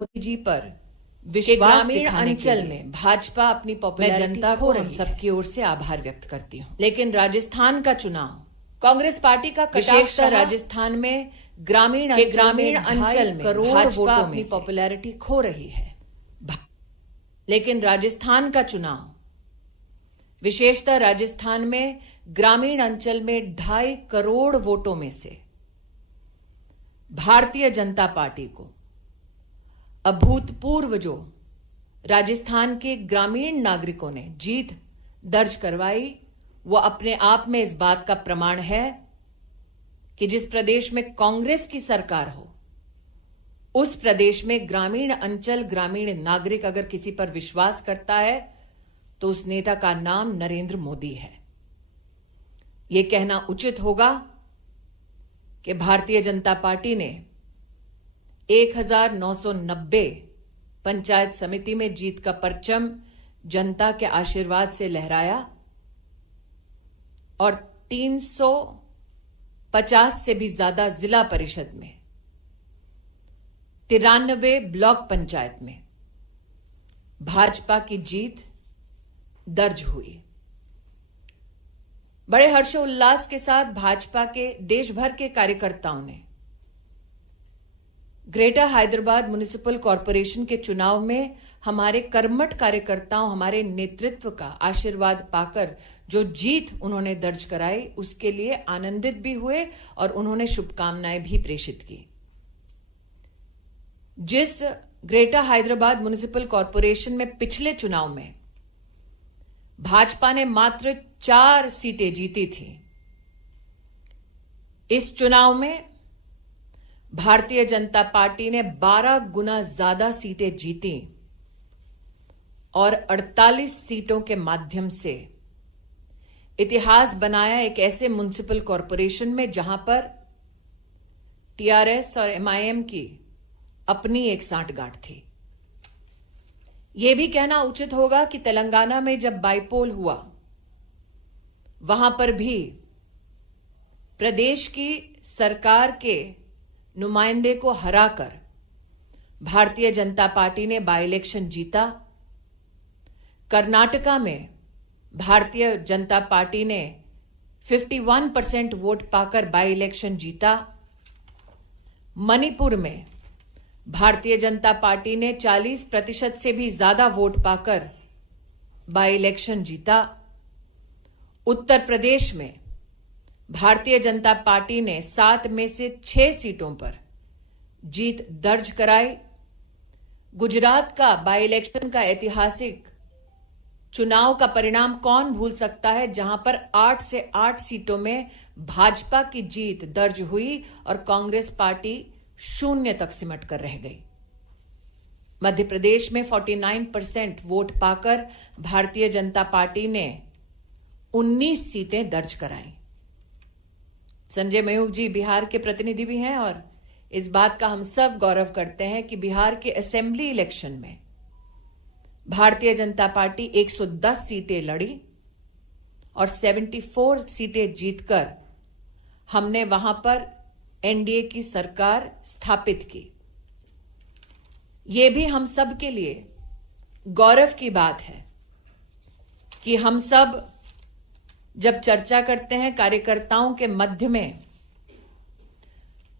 मोदी जी पर विश्वास ग्रामीण अंचल में भाजपा अपनी पॉपुलैरिटी जनता को हम सबकी ओर से आभार व्यक्त करती हूँ। लेकिन राजस्थान का चुनाव कांग्रेस पार्टी का विशेषतः राजस्थान में ग्रामीण अंचल में करोड़ वोटों अपनी पॉपुलैरिटी खो रही है। लेकिन राजस्थान का चुनाव विशेषतः राजस्थान में ग्रामीण अंचल में 2.5 करोड़ वोटों में से भारतीय जनता पार्टी को अभूतपूर्व जो राजस्थान के ग्रामीण नागरिकों ने जीत दर्ज करवाई, वो अपने आप में इस बात का प्रमाण है कि जिस प्रदेश में कांग्रेस की सरकार हो, उस प्रदेश में ग्रामीण अंचल ग्रामीण नागरिक अगर किसी पर विश्वास करता है तो उस नेता का नाम नरेंद्र मोदी है। यह कहना उचित होगा कि भारतीय जनता पार्टी ने 1990 पंचायत समिति में जीत का परचम जनता के आशीर्वाद से लहराया और 350 से भी ज्यादा जिला परिषद में 93 ब्लॉक पंचायत में भाजपा की जीत दर्ज हुई। बड़े हर्षोल्लास के साथ भाजपा के देश भर के कार्यकर्ताओं ने ग्रेटर हैदराबाद म्युनिसिपल कॉरपोरेशन के चुनाव में हमारे कर्मठ कार्यकर्ताओं, हमारे नेतृत्व का आशीर्वाद पाकर जो जीत उन्होंने दर्ज कराई, उसके लिए आनंदित भी हुए और उन्होंने शुभकामनाएं भी प्रेषित की। जिस ग्रेटर हैदराबाद म्युनिसिपल कॉरपोरेशन में पिछले चुनाव में भाजपा ने मात्र 4 सीटें जीती थी, इस चुनाव में भारतीय जनता पार्टी ने 12 गुना ज्यादा सीटें जीती और 48 सीटों के माध्यम से इतिहास बनाया एक ऐसे म्युनिसिपल कॉरपोरेशन में जहां पर टीआरएस और एमआईएम की अपनी एक सांठगांठ थी। यह भी कहना उचित होगा कि तेलंगाना में जब बाईपोल हुआ, वहां पर भी प्रदेश की सरकार के नुमाइंदे को हराकर भारतीय जनता पार्टी ने बाई इलेक्शन जीता। कर्नाटका में भारतीय जनता पार्टी ने 51% वोट पाकर बाई इलेक्शन जीता। मणिपुर में भारतीय जनता पार्टी ने 40% से भी ज्यादा वोट पाकर बाई इलेक्शन जीता। उत्तर प्रदेश में भारतीय जनता पार्टी ने 7 में से 6 सीटों पर जीत दर्ज कराई। गुजरात का बाई इलेक्शन का ऐतिहासिक चुनाव का परिणाम कौन भूल सकता है, जहां पर 8 से 8 सीटों में भाजपा की जीत दर्ज हुई और कांग्रेस पार्टी 0 तक सिमट कर रह गई। मध्य प्रदेश में 49% वोट पाकर भारतीय जनता पार्टी ने 19 सीटें दर्ज कराई। संजय मयूख जी बिहार के प्रतिनिधि भी हैं और इस बात का हम सब गौरव करते हैं कि बिहार के असेंबली इलेक्शन में भारतीय जनता पार्टी 110 सीटें लड़ी और 74 सीटें जीतकर हमने वहां पर एनडीए की सरकार स्थापित की। यह भी हम सब के लिए गौरव की बात है कि हम सब जब चर्चा करते हैं कार्यकर्ताओं के मध्य में,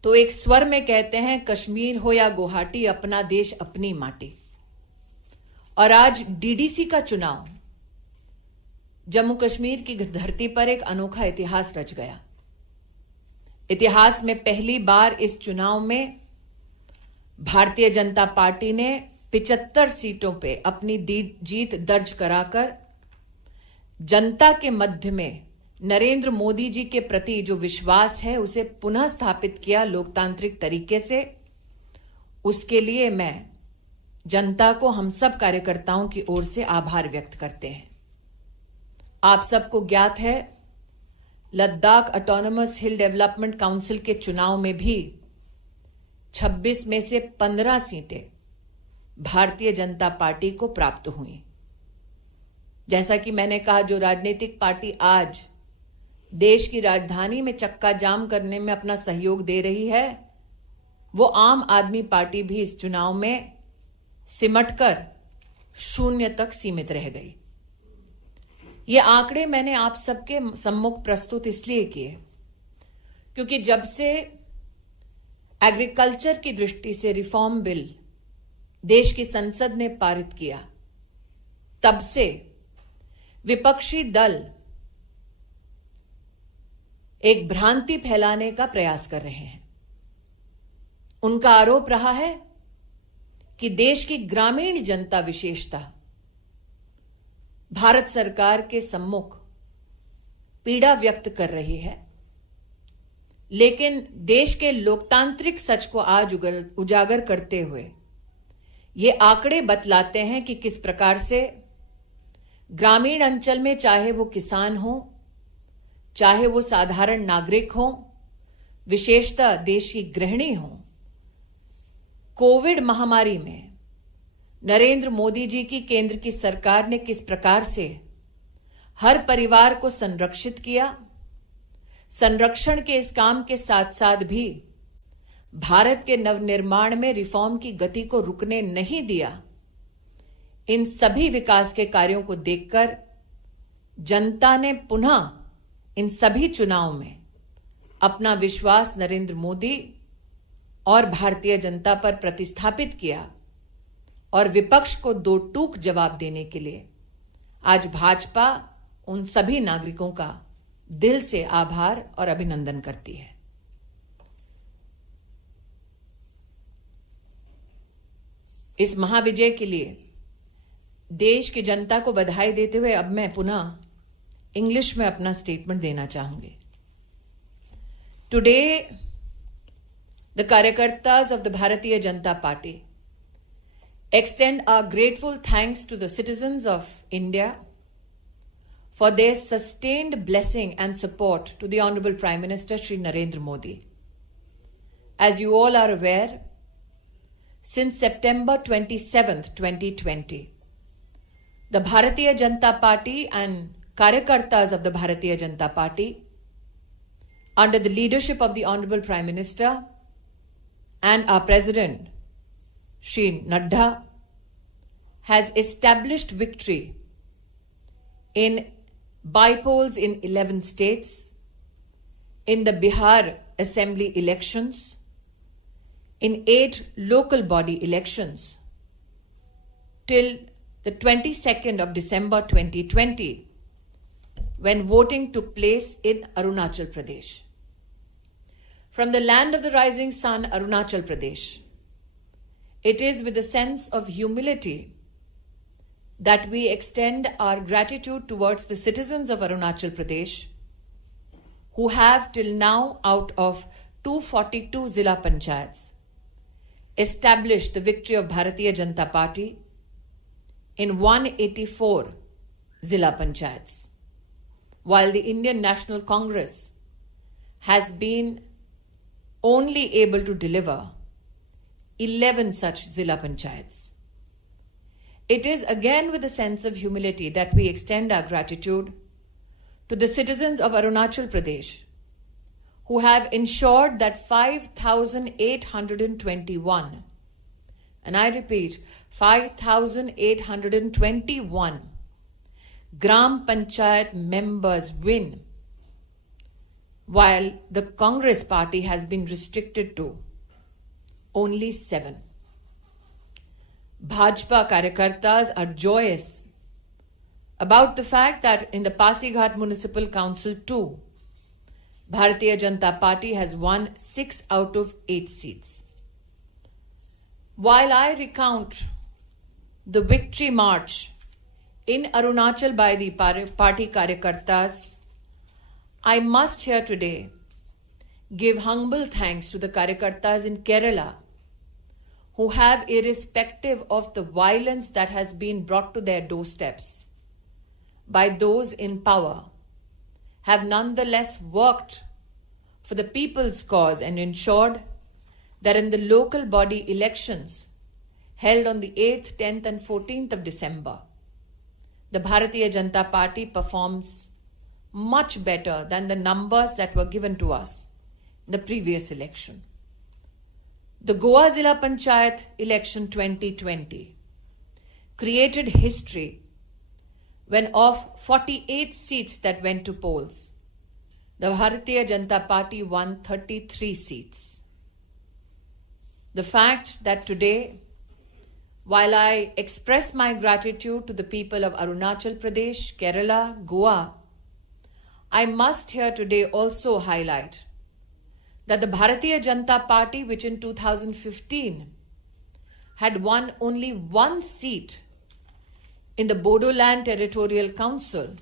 तो एक स्वर में कहते हैं कश्मीर हो या गुवाहाटी, अपना देश अपनी माटी। और आज डीडीसी का चुनाव जम्मू कश्मीर की धरती पर एक अनोखा इतिहास रच गया। इतिहास में पहली बार इस चुनाव में भारतीय जनता पार्टी ने 75 सीटों पे अपनी जीत दर्ज कराकर जनता के मध्य में नरेंद्र मोदी जी के प्रति जो विश्वास है उसे पुनः स्थापित किया लोकतांत्रिक तरीके से। उसके लिए मैं जनता को, हम सब कार्यकर्ताओं की ओर से आभार व्यक्त करते हैं। आप सबको ज्ञात है, लद्दाख ऑटोनोमस हिल डेवलपमेंट काउंसिल के चुनाव में भी 26 में से 15 सीटें भारतीय जनता पार्टी को प्राप्त हुई। जैसा कि मैंने कहा, जो राजनीतिक पार्टी आज देश की राजधानी में चक्का जाम करने में अपना सहयोग दे रही है, वो आम आदमी पार्टी भी इस चुनाव में सिमटकर शून्य तक सीमित रह गई। ये आंकड़े मैंने आप सबके सम्मुख प्रस्तुत इसलिए किए क्योंकि जब से एग्रीकल्चर की दृष्टि से रिफॉर्म बिल देश की संसद ने पारित किया, तब से विपक्षी दल एक भ्रांति फैलाने का प्रयास कर रहे हैं। उनका आरोप रहा है कि देश की ग्रामीण जनता विशेषतः भारत सरकार के सम्मुख पीड़ा व्यक्त कर रही है, लेकिन देश के लोकतांत्रिक सच को आज उजागर करते हुए ये आंकड़े बतलाते हैं कि किस प्रकार से ग्रामीण अंचल में, चाहे वो किसान हो, चाहे वो साधारण नागरिक हो, विशेषतः देश की गृहिणी हो, कोविड महामारी में नरेंद्र मोदी जी की केंद्र की सरकार ने किस प्रकार से हर परिवार को संरक्षित किया। संरक्षण के इस काम के साथ साथ भी भारत के नवनिर्माण में रिफॉर्म की गति को रुकने नहीं दिया। इन सभी विकास के कार्यों को देखकर जनता ने पुनः इन सभी चुनाव में अपना विश्वास नरेंद्र मोदी और भारतीय जनता पर प्रतिस्थापित किया और विपक्ष को दो टूक जवाब देने के लिए आज भाजपा उन सभी नागरिकों का दिल से आभार और अभिनंदन करती है। इस महाविजय के लिए देश की जनता को बधाई देते हुए अब मैं पुनः इंग्लिश में अपना स्टेटमेंट देना चाहूंगी। Today the Karyakartas of the Bharatiya Janata Party extend our grateful thanks to the citizens of India for their sustained blessing and support to the Honorable Prime Minister Shri Narendra Modi. As you all are aware, since September 27th, 2020, the Bharatiya Janata Party and Karyakartas of the Bharatiya Janata Party, under the leadership of the Honorable Prime Minister and our President, Shri Nadda, has established victory in by-polls in 11 states, in the Bihar Assembly elections, in 8 local body elections, till the 22nd of December 2020, when voting took place in Arunachal Pradesh. From the land of the rising sun, Arunachal Pradesh, it is with a sense of humility that we extend our gratitude towards the citizens of Arunachal Pradesh who have till now, out of 242 Zilla Panchayats, established the victory of Bharatiya Janata Party in 184 Zilla Panchayats, while the Indian National Congress has been only able to deliver 11 such Zilla Panchayats. It is again with a sense of humility that we extend our gratitude to the citizens of Arunachal Pradesh who have ensured that 5,821, and I repeat, 5,821 Gram Panchayat members win, while the Congress party has been restricted to only 7. Bhajpa Karyakartas are joyous about the fact that in the Pasighat Municipal Council too, Bharatiya Janata Party has won 6 out of 8 seats. While I recount the victory march in Arunachal by the party Karyakartas, I must here today give humble thanks to the Karyakartas in Kerala who have, irrespective of the violence that has been brought to their doorsteps by those in power, have nonetheless worked for the people's cause and ensured that in the local body elections held on the 8th, 10th and 14th of December, the Bharatiya Janata Party performs much better than the numbers that were given to us in the previous election. The Goa Zilla Panchayat election 2020 created history when of 48 seats that went to polls, the Bharatiya Janata Party won 33 seats. The fact that today, while I express my gratitude to the people of Arunachal Pradesh, Kerala, Goa, I must here today also highlight that the Bharatiya Janata Party, which in 2015 had won only one seat in the Bodoland Territorial Council,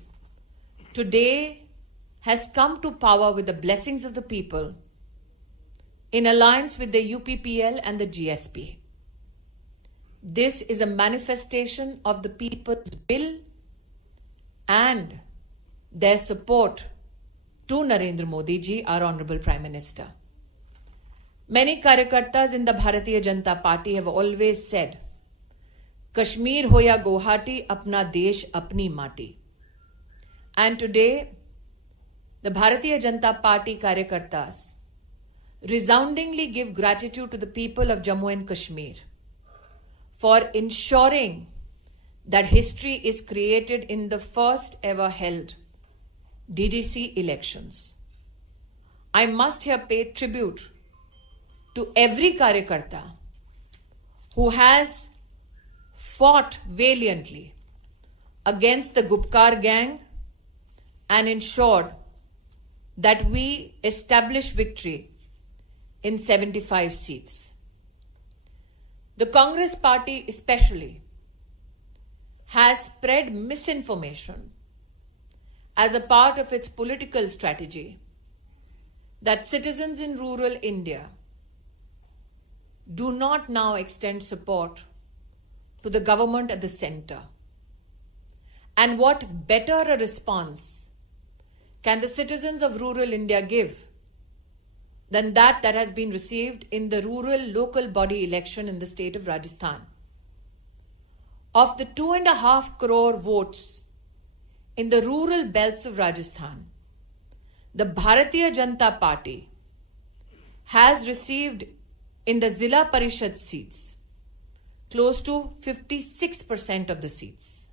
today has come to power with the blessings of the people in alliance with the UPPL and the GSP. This is a manifestation of the people's will and their support to Narendra Modi ji, our Honorable Prime Minister. Many Karyakartas in the Bharatiya Janata Party have always said, Kashmir ho ya Guwahati, apna desh, apni mati. And today, the Bharatiya Janata Party Karyakartas resoundingly give gratitude to the people of Jammu and Kashmir for ensuring that history is created in the first ever held DDC elections. I must here pay tribute to every Karyakarta who has fought valiantly against the Gupkar gang and ensured that we establish victory in 75 seats. The Congress party especially has spread misinformation as a part of its political strategy that citizens in rural India do not now extend support to the government at the center. And what better a response can the citizens of rural India give than that has been received in the rural local body election in the state of Rajasthan. Of the 2.5 crore votes in the rural belts of Rajasthan, the Bharatiya Janata Party has received in the Zilla Parishad seats close to 56% of the seats.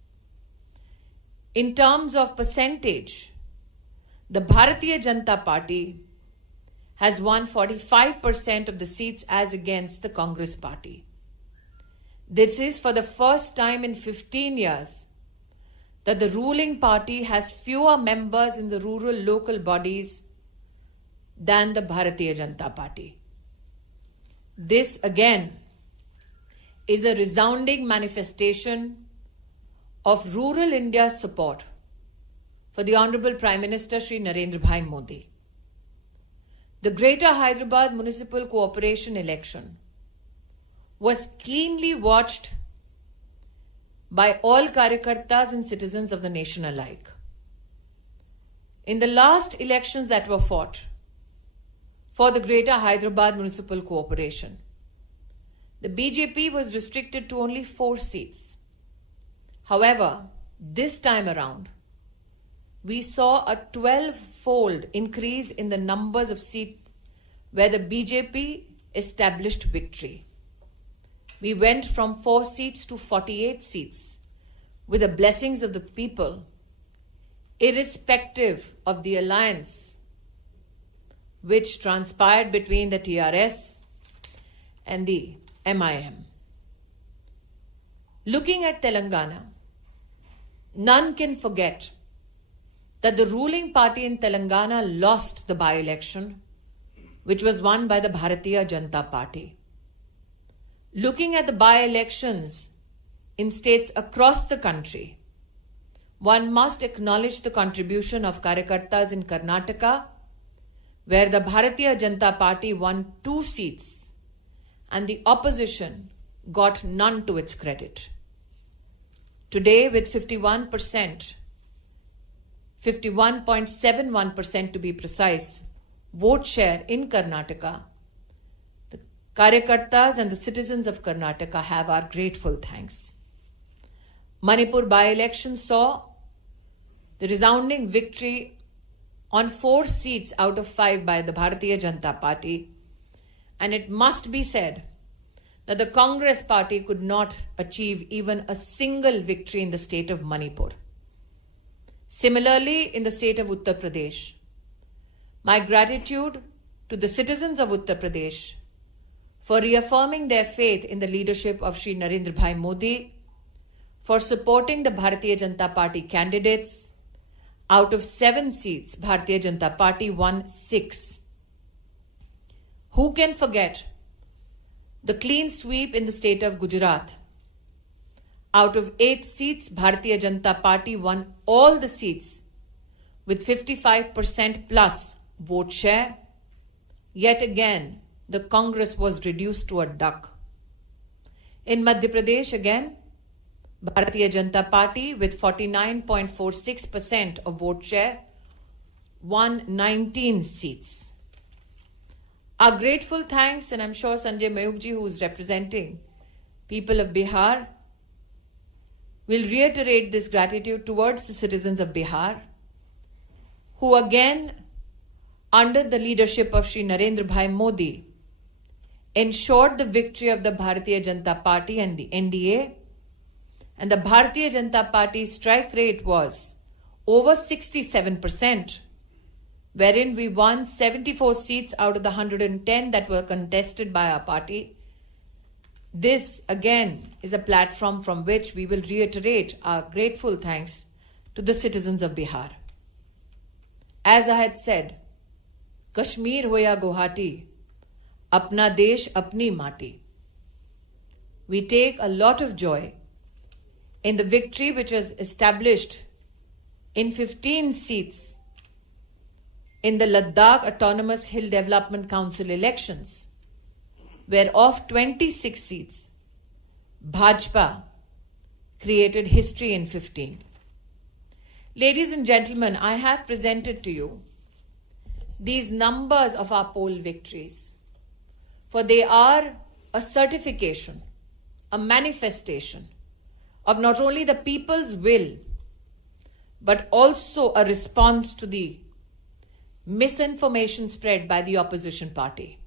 In terms of percentage, the Bharatiya Janata Party has won 45% of the seats as against the Congress party. This is for the first time in 15 years that the ruling party has fewer members in the rural local bodies than the Bharatiya Janata Party. This again is a resounding manifestation of rural India's support for the Honorable Prime Minister Shri Narendra Bhai Modi. The Greater Hyderabad Municipal Corporation election was keenly watched by all Karyakartas and citizens of the nation alike. In the last elections that were fought for the Greater Hyderabad Municipal Corporation, the BJP was restricted to only 4 seats. However, this time around, we saw a 12-fold increase in the numbers of seats where the BJP established victory. We went from 4 seats to 48 seats with the blessings of the people, irrespective of the alliance which transpired between the TRS and the MIM. Looking at Telangana, none can forget that the ruling party in Telangana lost the by-election, which was won by the Bharatiya Janata Party. Looking at the by-elections in states across the country, one must acknowledge the contribution of Karyakartas in Karnataka, where the Bharatiya Janata Party won 2 seats and the opposition got none to its credit. Today, with 51.71% to be precise, vote share in Karnataka, the Karyakartas and the citizens of Karnataka have our grateful thanks. Manipur by-election saw the resounding victory on 4 seats out of 5 by the Bharatiya Janata Party, and it must be said that the Congress party could not achieve even a single victory in the state of Manipur. Similarly, in the state of Uttar Pradesh, my gratitude to the citizens of Uttar Pradesh for reaffirming their faith in the leadership of Shri Narendra Bhai Modi, for supporting the Bharatiya Janata Party candidates. Out of 7 seats, Bharatiya Janata Party won 6. Who can forget the clean sweep in the state of Gujarat? Out of 8 seats, Bharatiya Janata Party won all the seats with 55% plus vote share. Yet again, the Congress was reduced to a duck. In Madhya Pradesh, again, Bharatiya Janata Party with 49.46% of vote share won 19 seats. Our grateful thanks, and I'm sure Sanjay Mayukji, who is representing people of Bihar, will reiterate this gratitude towards the citizens of Bihar, who again, under the leadership of Shri Narendra Bhai Modi, ensured the victory of the Bharatiya Janata Party and the NDA, and the Bharatiya Janata Party's strike rate was over 67%, wherein we won 74 seats out of the 110 that were contested by our party. This, again, is a platform from which we will reiterate our grateful thanks to the citizens of Bihar. As I had said, Kashmir ho ya Guwahati, apna desh apni mati. We take a lot of joy in the victory which was established in 15 seats in the Ladakh Autonomous Hill Development Council elections, where of 26 seats, Bhajpa created history in 15. Ladies and gentlemen, I have presented to you these numbers of our poll victories, for they are a certification, a manifestation of not only the people's will, but also a response to the misinformation spread by the opposition party.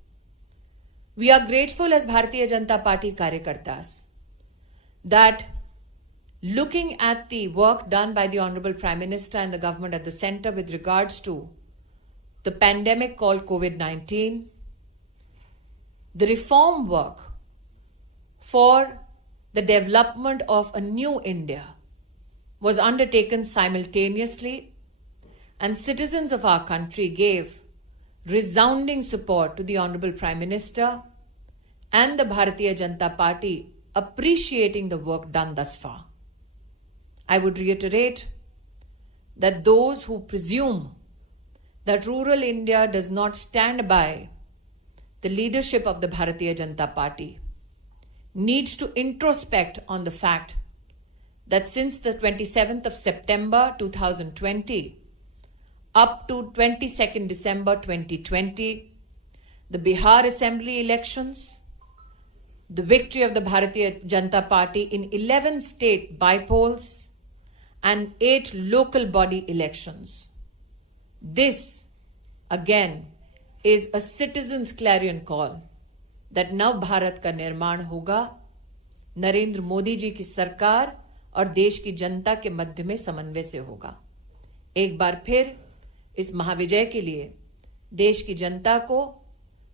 We are grateful as Bharatiya Janata Party Karyakartas that looking at the work done by the Honorable Prime Minister and the government at the center with regards to the pandemic called COVID-19, the reform work for the development of a new India was undertaken simultaneously, and citizens of our country gave resounding support to the Honorable Prime Minister and the Bharatiya Janata Party, appreciating the work done thus far. I would reiterate that those who presume that rural India does not stand by the leadership of the Bharatiya Janata Party needs to introspect on the fact that since the 27th of September 2020 up to 22nd December 2020, the Bihar Assembly elections, the victory of the Bharatiya Janata Party in 11 state bypolls and 8 local body elections. This, again, is a citizen's clarion call that नव भारत का निर्माण होगा नरेंद्र मोदी जी की सरकार और देश की जनता के मध्य में समन्वय से होगा। एक बार फिर इस महाविजय के लिए देश की जनता को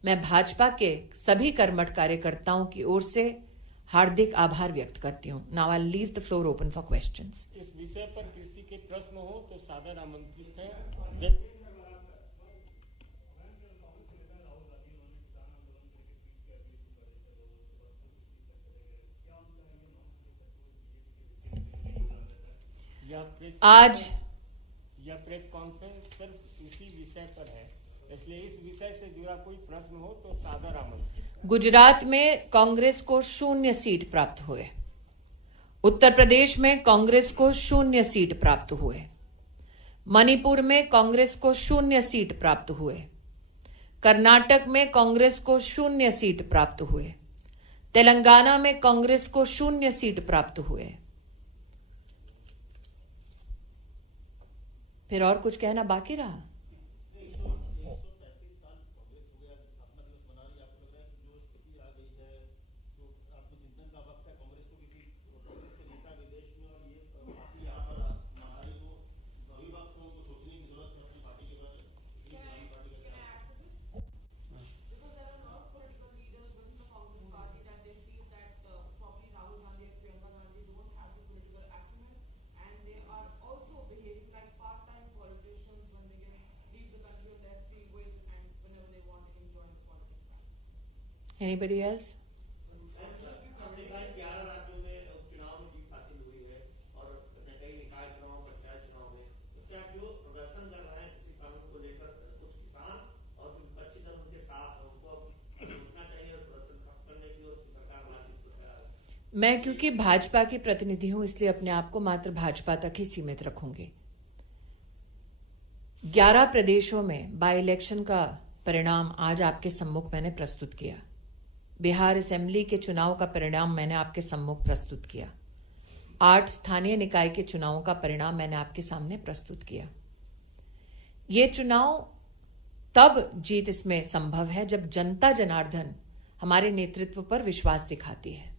मैं भाजपा के सभी कर्मठ कार्यकर्ताओं की ओर से हार्दिक आभार व्यक्त करती हूं। Now I leave the floor open for questions. इस विषय पर किसी के प्रश्न हो तो सादर आमंत्रित हैं। आज यह प्रेस कॉन्फ्रेंस सिर्फ इसी विषय पर है, इसलिए इस विषय से जुड़ा कोई प्रश्न हो तो सादर आमंत्रित। गुजरात में कांग्रेस को 0 सीट प्राप्त हुए, उत्तर प्रदेश में कांग्रेस को 0 सीट प्राप्त हुए, मणिपुर में कांग्रेस को 0 सीट प्राप्त हुए, कर्नाटक में कांग्रेस को 0 सीट प्राप्त हुए, तेलंगाना में कांग्रेस को 0 सीट प्राप्त हुए। फिर और कुछ कहना बाकी रहा? Anybody else? मैं क्योंकि भाजपा की प्रतिनिधि हूं इसलिए अपने आप को मात्र भाजपा तक ही सीमित रखूंगी। 11 प्रदेशों में बाय इलेक्शन का परिणाम आज आपके सम्मुख मैंने प्रस्तुत किया। बिहार असेंबली के चुनाव का परिणाम मैंने आपके सम्मुख प्रस्तुत किया। 8 स्थानीय निकाय के चुनावों का परिणाम मैंने आपके सामने प्रस्तुत किया। ये चुनाव तब जीत इसमें संभव है जब जनता जनार्दन हमारे नेतृत्व पर विश्वास दिखाती है।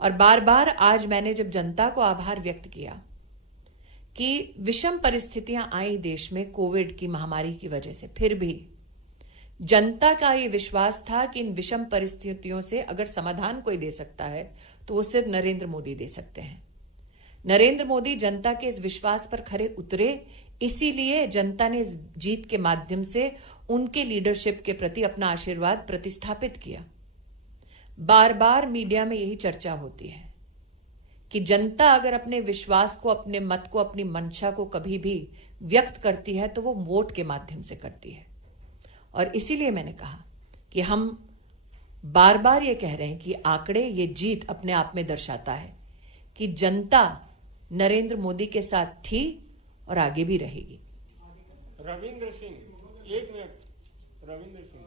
और बार बार आज मैंने जब जनता को आभार व्यक्त किया कि विषम परिस्थितियां आई देश में कोविड की महामारी की वजह से, फिर भी जनता का यह विश्वास था कि इन विषम परिस्थितियों से अगर समाधान कोई दे सकता है तो वो सिर्फ नरेंद्र मोदी दे सकते हैं। नरेंद्र मोदी जनता के इस विश्वास पर खरे उतरे, इसीलिए जनता ने इस जीत के माध्यम से उनके लीडरशिप के प्रति अपना आशीर्वाद प्रतिस्थापित किया। बार बार मीडिया में यही चर्चा होती है कि जनता अगर अपने विश्वास को, अपने मत को, अपनी मंशा को कभी भी व्यक्त करती है तो वो वोट के माध्यम से करती है। और इसीलिए मैंने कहा कि हम बार बार ये कह रहे हैं कि आंकड़े, ये जीत अपने आप में दर्शाता है कि जनता नरेंद्र मोदी के साथ थी और आगे भी रहेगी। रविंद्र सिंह, 1 मिनट। रविंद्र सिंह,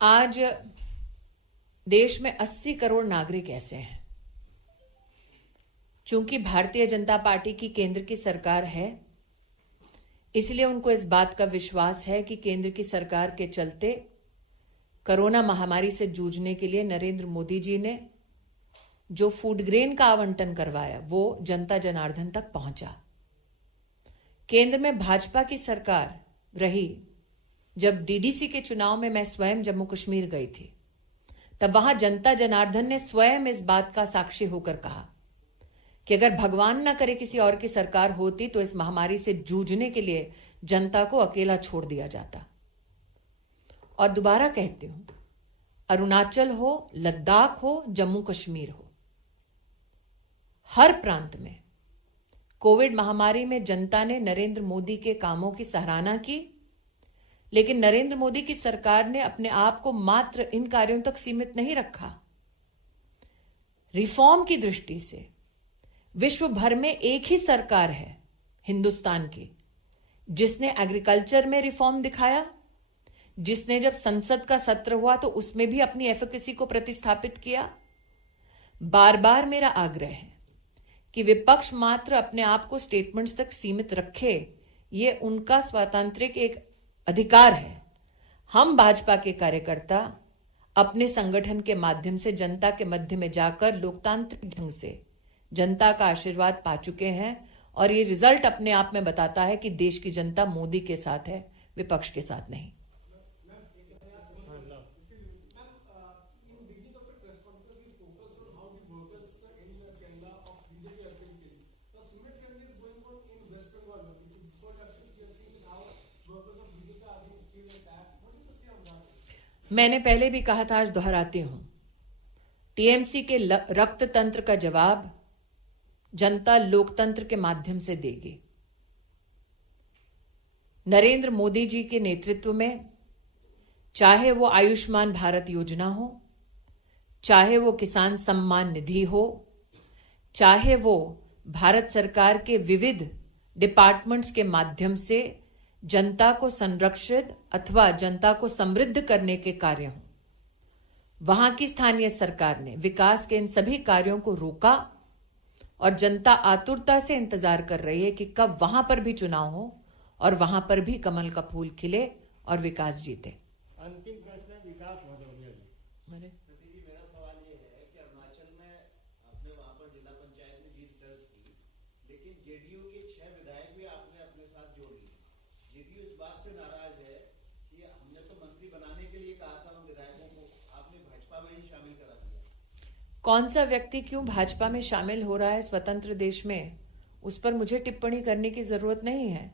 आज देश में 80 करोड़ नागरिक ऐसे हैं, चूंकि भारतीय जनता पार्टी की केंद्र की सरकार है, इसलिए उनको इस बात का विश्वास है कि केंद्र की सरकार के चलते कोरोना महामारी से जूझने के लिए नरेंद्र मोदी जी ने जो फूड ग्रेन का आवंटन करवाया वो जनता जनार्दन तक पहुंचा। केंद्र में भाजपा की सरकार रही जब डीडीसी के चुनाव में मैं स्वयं जम्मू कश्मीर गई थी, तब वहां जनता जनार्दन ने स्वयं इस बात का साक्षी होकर कहा कि अगर भगवान ना करे किसी और की सरकार होती तो इस महामारी से जूझने के लिए जनता को अकेला छोड़ दिया जाता। और दोबारा कहती हूं, अरुणाचल हो, लद्दाख हो, जम्मू कश्मीर हो, हर प्रांत में कोविड महामारी में जनता ने नरेंद्र मोदी के कामों की सराहना की, लेकिन नरेंद्र मोदी की सरकार ने अपने आप को मात्र इन कार्यों तक सीमित नहीं रखा। रिफॉर्म की दृष्टि से विश्व भर में एक ही सरकार है हिंदुस्तान की जिसने एग्रीकल्चर में रिफॉर्म दिखाया, जिसने जब संसद का सत्र हुआ तो उसमें भी अपनी एफिकेसी को प्रतिस्थापित किया। बार बार मेरा आग्रह है कि विपक्ष मात्र अपने आप को स्टेटमेंट्स तक सीमित रखे, ये उनका स्वतंत्रिक एक अधिकार है। हम भाजपा के कार्यकर्ता अपने संगठन के माध्यम से जनता के मध्य में जाकर लोकतांत्रिक ढंग से जनता का आशीर्वाद पा चुके हैं और ये रिजल्ट अपने आप में बताता है कि देश की जनता मोदी के साथ है, विपक्ष के साथ नहीं। मैंने पहले भी कहा था, आज दोहराती हूं, टीएमसी के रक्त तंत्र का जवाब जनता लोकतंत्र के माध्यम से देगी। नरेंद्र मोदी जी के नेतृत्व में, चाहे वो आयुष्मान भारत योजना हो, चाहे वो किसान सम्मान निधि हो, चाहे वो भारत सरकार के विविध डिपार्टमेंट्स के माध्यम से जनता को संरक्षित अथवा जनता को समृद्ध करने के कार्य हों, वहां की स्थानीय सरकार ने विकास के इन सभी कार्यों को रोका और जनता आतुरता से इंतजार कर रही है कि कब वहां पर भी चुनाव हो और वहां पर भी कमल का फूल खिले और विकास जीते। अंतिम प्रश्न विकास भदौरिया जी। मेरा सवाल ये है कि अरुणाचल में आपने लेकिन जेडीयू के 6 विधायक भी आपने अपने साथ जोड़ लिए। जेडीयू इस बात से नाराज है कि हमने तो मंत्री बनाने के लिए कहा था उन विधायकों को, आपने भाजपा में ही शामिल करा दिया। कौन सा व्यक्ति क्यों भाजपा में शामिल हो रहा है स्वतंत्र देश में, उस पर मुझे टिप्पणी करने की जरूरत नहीं है।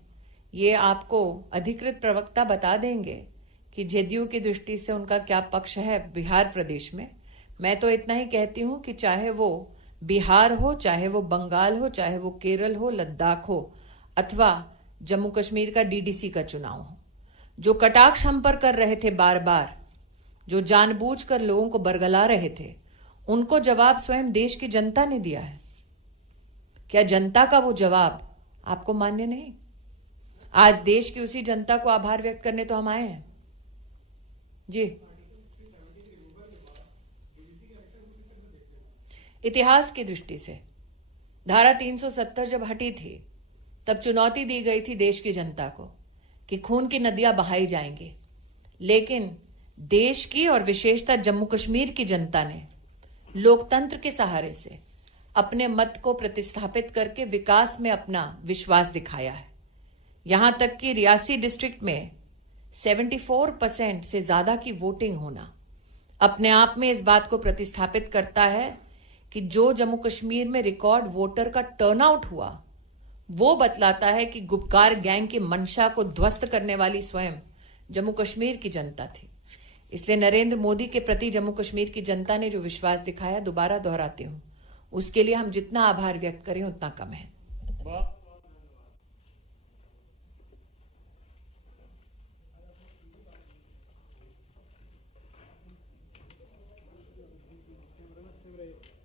ये आपको अधिकृत प्रवक्ता बता देंगे कि जेडीयू की दृष्टि से उनका क्या पक्ष है बिहार प्रदेश में। मैं तो इतना ही कहती हूं कि चाहे वो बिहार हो, चाहे वो बंगाल हो, चाहे वो केरल हो, लद्दाख हो, अथवा जम्मू कश्मीर का डीडीसी का चुनाव हो, जो कटाक्ष हम पर कर रहे थे बार बार, जो जानबूझकर लोगों को बरगला रहे थे, उनको जवाब स्वयं देश की जनता ने दिया है। क्या जनता का वो जवाब आपको मान्य नहीं? आज देश की उसी जनता को आभार व्यक्त करने तो हम आए हैं जी। इतिहास की दृष्टि से धारा 370 जब हटी थी, तब चुनौती दी गई थी देश की जनता को कि खून की नदियां बहाई जाएंगी, लेकिन देश की और विशेषतः जम्मू कश्मीर की जनता ने लोकतंत्र के सहारे से अपने मत को प्रतिस्थापित करके विकास में अपना विश्वास दिखाया है। यहां तक कि रियासी डिस्ट्रिक्ट में 74% से ज्यादा की वोटिंग होना अपने आप में इस बात को प्रतिस्थापित करता है कि जो जम्मू कश्मीर में रिकॉर्ड वोटर का टर्नआउट हुआ, वो बतलाता है कि गुपकार गैंग की मंशा को ध्वस्त करने वाली स्वयं जम्मू कश्मीर की जनता थी। इसलिए नरेंद्र मोदी के प्रति जम्मू कश्मीर की जनता ने जो विश्वास दिखाया, दोबारा दोहराती हूं, उसके लिए हम जितना आभार व्यक्त करें उतना कम है। Siempre